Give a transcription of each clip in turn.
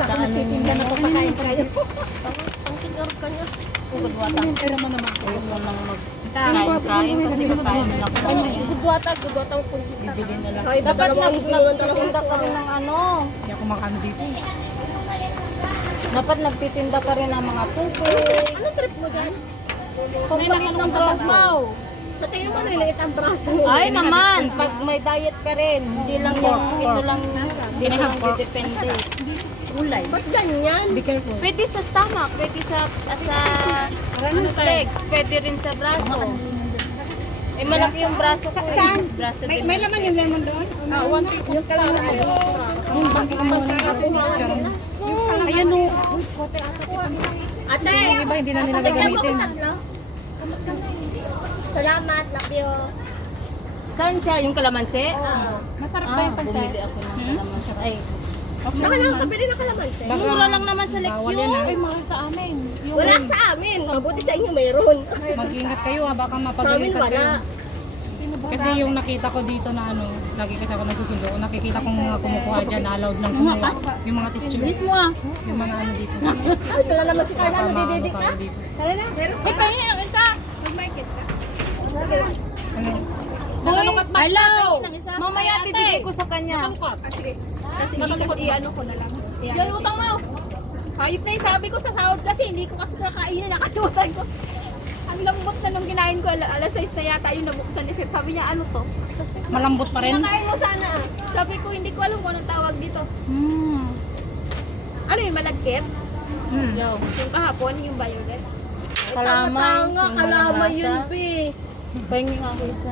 Nagtitinda na papakain kayo. Ang sigurot ka niya. Gudwatang. Pero mo naman kayo mo nang magkain kasi kakain na ako. Gudwatang punta. Bibili na lang. Dapat nagtitinda ka rin ng ano. Hindi ako makano dito. Dapat nagtitinda ka rin ng mga tubig. Anong trip mo dyan? Pampalit ng braso. Patingin mo, niliit ang braso. Ay naman, pag may diet ka rin, hindi lang yung ito lang, hindi lang depende. Ulay. Ba't ganyan? Be careful. Pwede sa stomach, pwede sa legs, pwede rin sa braso. Eh malaki yung braso ko. Saan? Braso May din. laman yung lemon doon? One take yung kalaman. Ayan o. Ate! Yung iba hindi na nila gagamitin. Salamat, love you. Saan siya? Yung kalamansi? Masarap Bumili ako ng kalamansi. Ay, Saka lang, kabili na kalamansi. mura lang naman sa Bawal yan leksyon. ha. Mahal sa amin. Wala sa amin. Mabuti sa inyo mayroon. Mag-ingat kayo ha. Baka Sa amin mapagalitan wala. kayo. Kasi yung nakita ko dito na ano, lagi kasi ako nagsusundo, nakikita kong mga kumukuha dyan, na allowed lang kumuha. Yung mga teacher. Mismo ah. Yung mga ano dito. Ito na naman si Carla, Baka nadididik maano na. tayo dito. Tara na. May pahingi ang isa. Mag-market ka. Ano? Hello! Mamaya bibigay ko sa kanya. Sige. Kasi hindi ko i-ano ko na lang. Yung utang mo. Hayop na yung sabi ko sa sahod kasi hindi ko kasi kakainin, nakatutan ko. Ang lambot na nung kinain ko, alas 6 na yata yung nabuksan ni Sir. Sabi niya, ano to? Malambot pa rin. Nakain mo sana ah. Sabi ko, hindi ko alam kung anong tawag dito. Ano yun, malagkit? Yung kahapon, yung violet. Kalamay. Tanga, kalamay yun, be. Pahingi nga ako isa.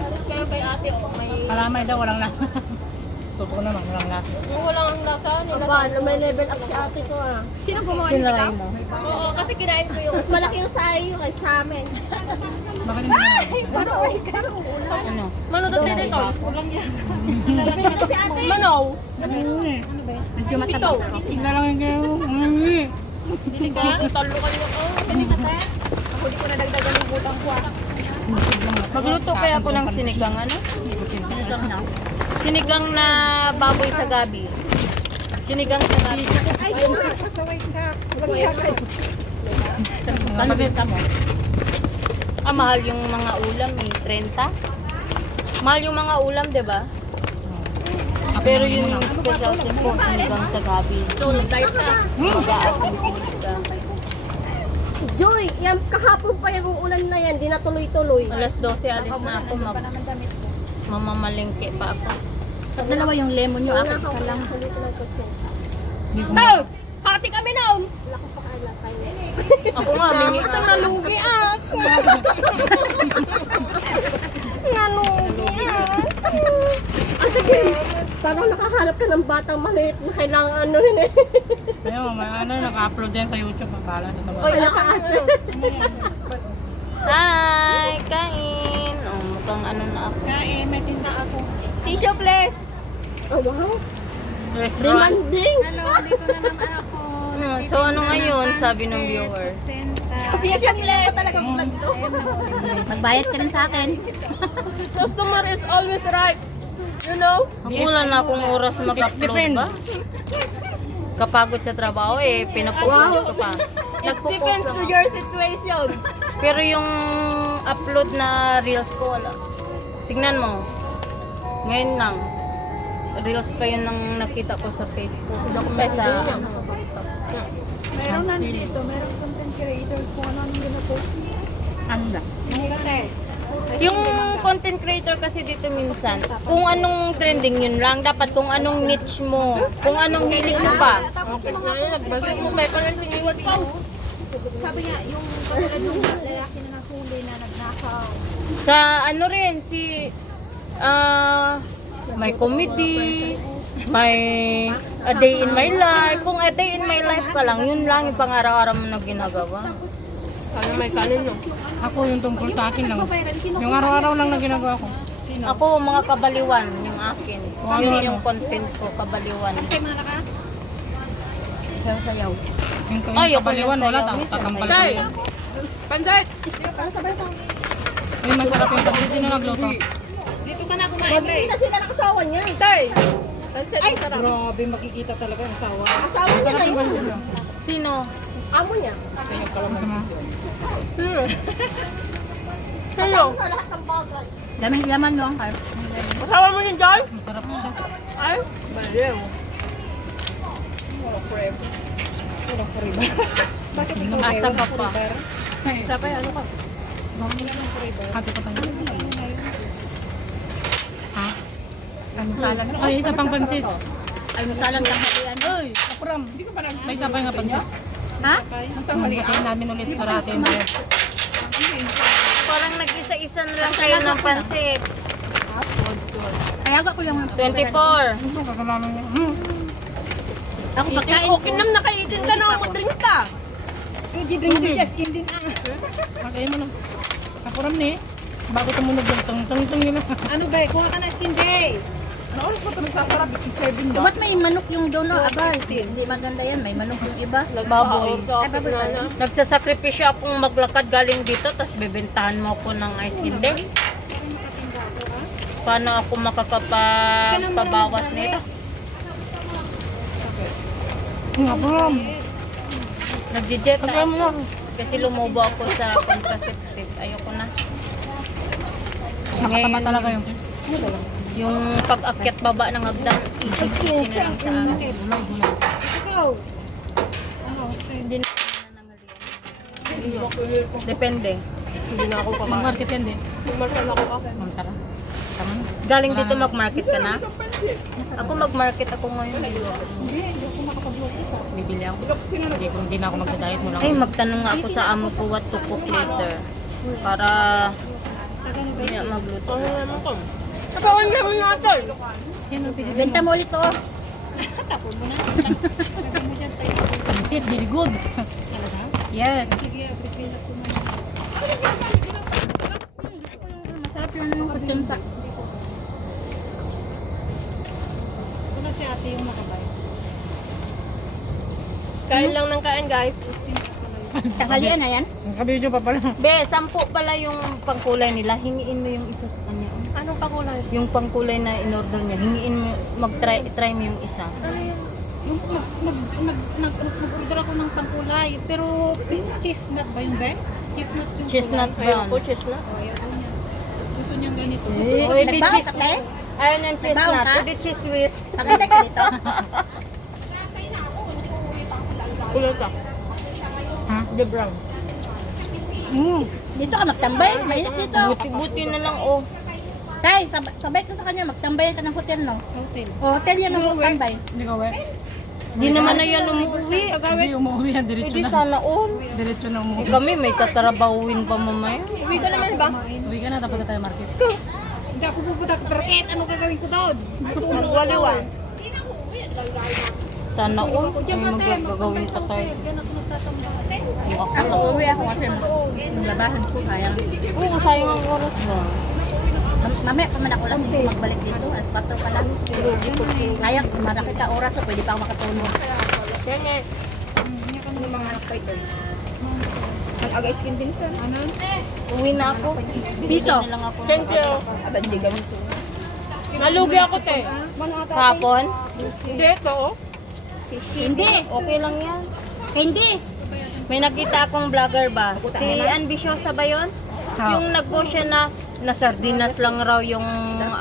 Alas kayo kay ate, may... Kalamay daw, walang lasa. Tupo ko naman, walang lasa. Walang ang lasa. Aba, may level up si ate ko ah. Sino gumawa nito? Oo, kasi kinain ko yung... Mas malaki yung sa iyo kay sa amin. Bakit hindi naman? Parang ay ka ng ulan. Ano? Manodot din ito. Ulang yan. Ito si ate. Manaw. Medyo mataba. Tignan lang yung gano'n. Hindi ka? Talo kayo ako. Hindi ka tayo. Ako di ko nadagdagan ng butang ko. Magluto kaya ako ng sinigang ano? Sinigang na baboy sa gabi. Sinigang sa gabi. Ay, saway ka. Kapagkita mo. Ah, mahal yung mga ulam eh. 30? Mahal yung mga ulam, di ba? Pero yun yung specialty ko, sinigang sa gabi. So, diet ka. Mag-a-activity ka. Joy, yan kahapon pa yung ulan na yan. Di na tuloy-tuloy. Alas 12 alis na ako, mamamalingke pa ako. Dalawa yung lemon nyo. Ako isa lang. Hindi ko Oh! Hati kami noon! Wala ko pa kala kayo. Ako nga, mingi Ito nalugi ako! Nalugi ako! Sige, parang nakahanap ka ng batang maliit na kailangan ano rin eh. Ayun, ano, naka-upload yan sa YouTube. Bahala na sa Oy, mga. nasa ate. Hi! Kain! Oh, mukhang ano na ako. Kain, may tinda ako. Tissue please! Oh, wow. Restaurant. Demanding! So ano ngayon, sabi ng viewer? Tissue please! Talagang vlog to. Magbayad ka rin sa akin. Customer is always right. You know? Ako wala na akong oras mag-upload ba? Kapagod sa trabaho eh, pinapopost ko pa. Nagpo-post Depends to lang. your situation. Pero yung upload na reels ko wala. Tignan mo. Ngayon lang. Reels pa yun ang nakita ko sa Facebook. Sa Meron nandito, meron content creators kung ano ang ginapost. Anda. yung content creator kasi dito minsan, kung anong trending yun lang, dapat kung anong niche mo, kung anong hilig mo ba. Tapos yung mga nagbalik mo, may parang tiniwan pa. Sabi niya, yung katulad ng lalaki na nahuli na nagnakaw. Sa ano rin, may comedy, may a day in my life. Kung a day in my life ka lang, yun lang yung pang-araw-araw mo na ginagawa. Sabi may kanin no? Ako yung tungkol sa akin lang. Yung araw-araw lang na ginagawa ko. Ako, mga kabaliwan, yung akin. Yun yung content ko, kabaliwan. Sayaw. Yung Ay, ako kabaliwan, yung wala. sayaw. Tatambal ko Tay! yan. Panday! Uy, masarap yung pagkakas. Sino nagluto? Dito ka na kumain, Tay. Hindi na sila nakasawa niya. Tay! Ay, Grabe, makikita talaga ang sawa. asawa niya na yun. Sino? Amo niya. Hello. Sa lahat ng bagay. Daming yaman no. Asawa mo yun, Joy? Masarap siya. Ay, baliw. Asa ka pa? Isa pa ano ka? Hati pa tayo. Ha? Almusalan. Ay, isa pang pansit. Almusalan tanghalian. Ay, kapram. May isa pa nga pansit. Ha? Pagkain namin ulit para ate yung bayad. Parang nag-isa-isa na lang kayo ng pansit. Kaya ko lang. 24. Ito, kakalaman mo. Ako pagkain. Okay naman nakaitin ka nung drinks ka. Pagkain mo na. Kapuram ni. Bago tumunog yung tong-tong nila. Ano ba? Kuha ka na skin day. Ano oras ba ito nagsasarap? 57 Ba't may manok yung dono? Aba, hindi maganda yan. May manok yung iba. Baboy. Ay, baboy pala. Nagsasakripisyo akong maglakad galing dito, tapos bebentahan mo ako ng ice cream din. Paano ako makakapagpabawas nito? Kapuram. Nagdi-jet na Pagkain mo na. ako. Kasi lumubo ako sa contraceptive. Ayoko na. Nakatama talaga yung Yung pag-akyat baba ng hagdan, isip-isip na lang sa akin. gulay-gulay. Hindi na Depende. Hindi na ako kakain. Mag-market yan din. Kumartal ako ka. Tara. Tama na. Galing dito mag-market ka na? Ako mag-market ako ngayon. Bibili ako. Hindi na ako magda-diet mo lang. Ay, magtanong nga ako sa amo ko what to cook later. Para hindi na magluto. Kapawin naman natin. Yan ang pisit. Benta mo ulit to. Pansit, very good. Yes. Masarap yung kutsunta. Kain lang ng kain, guys. Tanghalian na yan. Nakabidyo pa pala. Be, 10 pala yung pangkulay nila. Hingiin mo yung isa sa kanya. Anong pakulay? Yung pangkulay na in-order niya, hingiin mo, try mo yung isa. Nag-order ako ng pangkulay, pero chestnut ba yun, Ben? Chestnut yung Chestnut brown. Ayoko, chestnut. Gusto niyang ganito. O, edi Nagbaon cheese. ka, te? Ayun yung chestnut. Nagbaon ka? Edi cheese whiz. Pakita ka dito. Ulit ka. Ha? The brown. Dito ka magtambay. Mainit dito. Buti-buti na lang, oh. Tay, sabay ka sa kanya. Magtambay ka ng hotel, no? Sa hotel. O, hotel yan ang magtambay. Hindi ka wet? Di naman na yan umuwi. Hindi umuwi yan, diretso Edi na. sana all. Diretso na Eh, umuwi. kami may tatarabawin pa mamaya. Uwi ka naman ba? Uwi ka na, tapos na tayo market. Hindi ako pupunta ka market. Ano gagawin ko doon? Magwaliwan. Sana all. May magagawin pa tayo. Yung ako lang. Uuwi ako kasi yung labahan ko. Kaya. Oo, sayang ang oras ba? Mamaya pa man ako lang magbalik dito. Alas 4 pa lang. Kaya, malaki ka oras. So, pwede pa ako makatulog. Yan nga. Ano mga anak kayo doon? Ang agay skin din sa. Ano? Uwi na ako. Piso. Bibili na lang ako. Thank you. Adan di gamit. Nalugi ako, te. Hapon? Hindi, ito, oh. Hindi. Okay lang yan. Hindi. May nakita akong vlogger ba? Si Ambitiosa ba yun? Yung nag-post siya na sardinas lang raw yung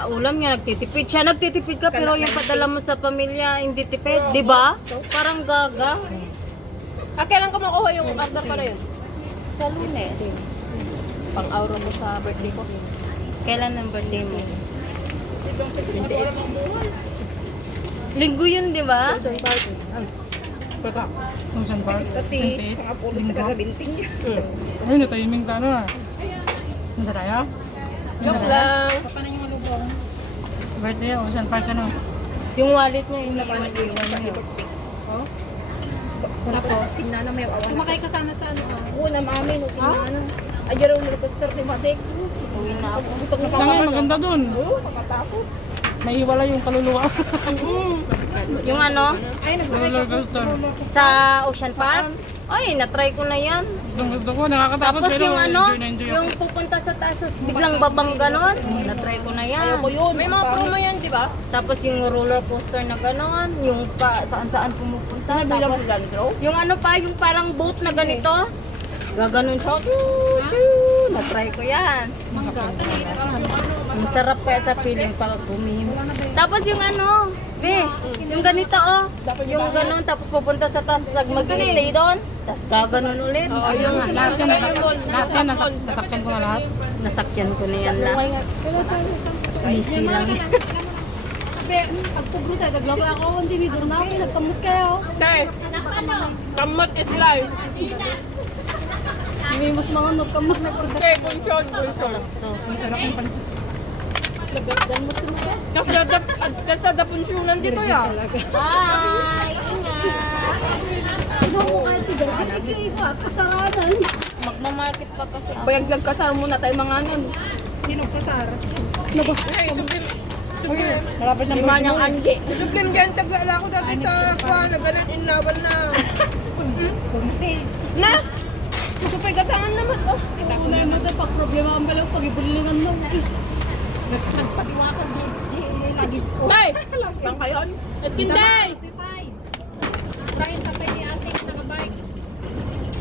ulam niya, nagtitipid siya. Nagtitipid ka pero yung padala mo sa pamilya hindi tipid, di ba? Parang gaga. Kailan ka makuha yung order ko na yun? Sa Lunes. Pang-auro ko sa birthday ko. Kailan ang birthday mo? Linggo yun, di ba? Ocean Park. Pati, mga pulot na kagabinting. Ay, na-timing ka na. Nasa tayo? Joke lang. Birthday, Ocean Park ka na. Yung wallet niya, iniwan niya. Tapos, sinana may awan. Kumakay ka sana sa ano ah. Oo, na mami, no, sinana. Ayun ang requester ni Madik. Uwi na ako. Gusto na pa Saan nga, maganda dun. Oo, makatakot. Naiwala yung kaluluwa. Yung ano, Roller coaster. sa Ocean Park. Ay, na-try ko na yan. Gusto ko, nakakatakot Tapos pero yung ano, enjoy na enjoy ako. yung pupunta sa taas, tapos biglang babang ganon. Na-try ko na yan. May mga promo yan, di ba? Tapos yung roller coaster na ganon, yung pa saan-saan pumupunta. Tapos yung ano pa, yung parang boat na ganito. Gaganon siya. Na-try ko yan. Ang sarap kaya sa feeling pag humihim. Tapos yung ano, yung ganito oh. Yung ganon, tapos pupunta sa taas, mag-stay doon. Tapos gaganon ulit. Lahat yan, nasakyan ko na lahat. Nasakyan ko na yan lahat. Easy lang. Pagpugro tayo, naglaro ako, hindi bidor na ako, nagkamot kayo. Tay, kamot is life. May mas mga nagkamot na pagdating. Okay, bunchon. Masarap yung pansit. Kasi da punsyonan dito ya. Bye! Ano mo kahit tigar, hindi kayo iba, kasaranan. Magmamarket pa kasi ako. Bayaglag kasar muna tayo mga nun. Sinong kasar? Ay, sublim. Malapit na Lima niyang andi. Sublim dyan, taglala ko dati ta. Kuha na ganan, inlaban na. Na? Kapay gagangan naman. Oh. Oo na yung mata, pag problema ang balaw, pag ibulilingan mo, is. Tay! Bang kayon? Eskin tay!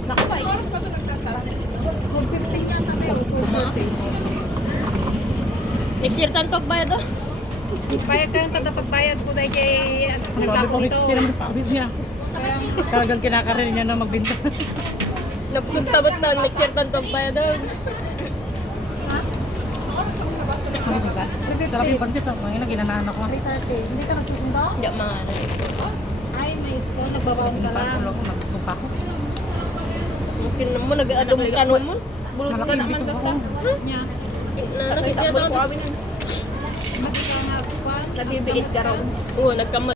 Naku ba, ikas pa ito nagsasara. Mag-15 yata kayo. Next year tantog ba ito? Bayad kayong pagbayad ko dahil Pawis naman pawis niya. Talagang kinakarin niya na magbinta. Nagsuntabat na, next year tantog ba doon? Mabusog ka? Sarap yung pansit. Mga ginanaan ako. Hindi ka nagsusundo? Hindi, mga Ay, may school, nagbabaon ka lang. Nagpakulo ako, nagtupa ako. mungkin mo, nag-adong ka naman. Bulog ka Malaki naman dito basta. ako. Nakita mo ko. Nabibiit ka raw. Oo, nagkamot.